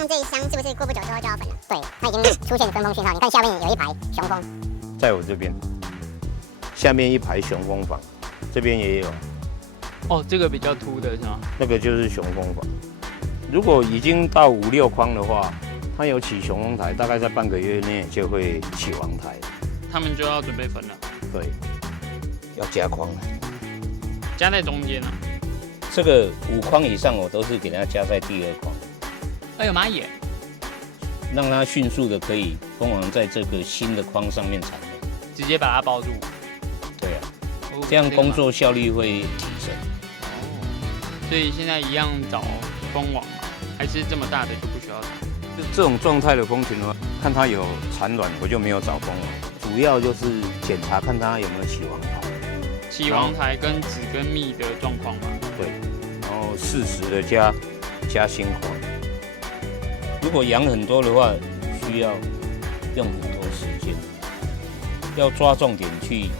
像这一箱是不是过不久之后就要分了？对，它已经出现分封讯号。你看下面有一排雄蜂，在我这边，下面一排雄蜂房，这边也有。哦，这个比较凸的是吗？那个就是雄蜂房。如果已经到5、6框的话，它有起雄蜂台，大概在半个月内就会起王台。他们就要准备分了，对，要加框了。加在中间啊。这个5框以上，我都是给它加在第2框，哎呦蚂蚁，让它迅速的可以蜂王在这个新的框上面产卵。直接把它包住。对啊，这样工作效率会提升。哦，所以现在一样找蜂王嘛，还是这么大的就不需要找。就这种状态的蜂群的话，看它有产卵，我就没有找蜂王。主要就是检查看它有没有起王台。起王台跟籽跟蜜的状况嘛。对，然后适时的加新框。如果养很多的话，需要用很多时间，要抓重点去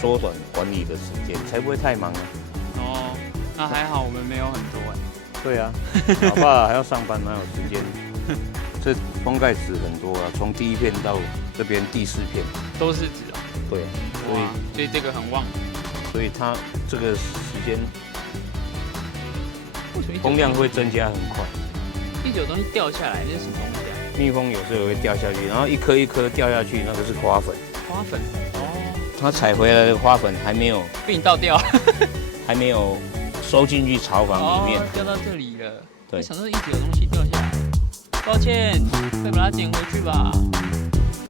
缩短管理的时间，才不会太忙啊。哦，那还好我们没有很多哎。对啊，老爸还要上班，哪有时间？这封盖籽很多啊，从第1片到这边第4片都是籽哦。对啊，所以这个很旺。所以它这个时间风量会增加很快。一直有东西掉下来，那是什么东西啊？蜜蜂有时候会掉下去，然后一颗一颗掉下去，那个是花粉。花粉。哦。它采回来的花粉还没有被你倒掉。还没有收进去巢房里面。哦，掉到这里了。对。我想说一直有东西掉下来。抱歉，再把它捡回去吧。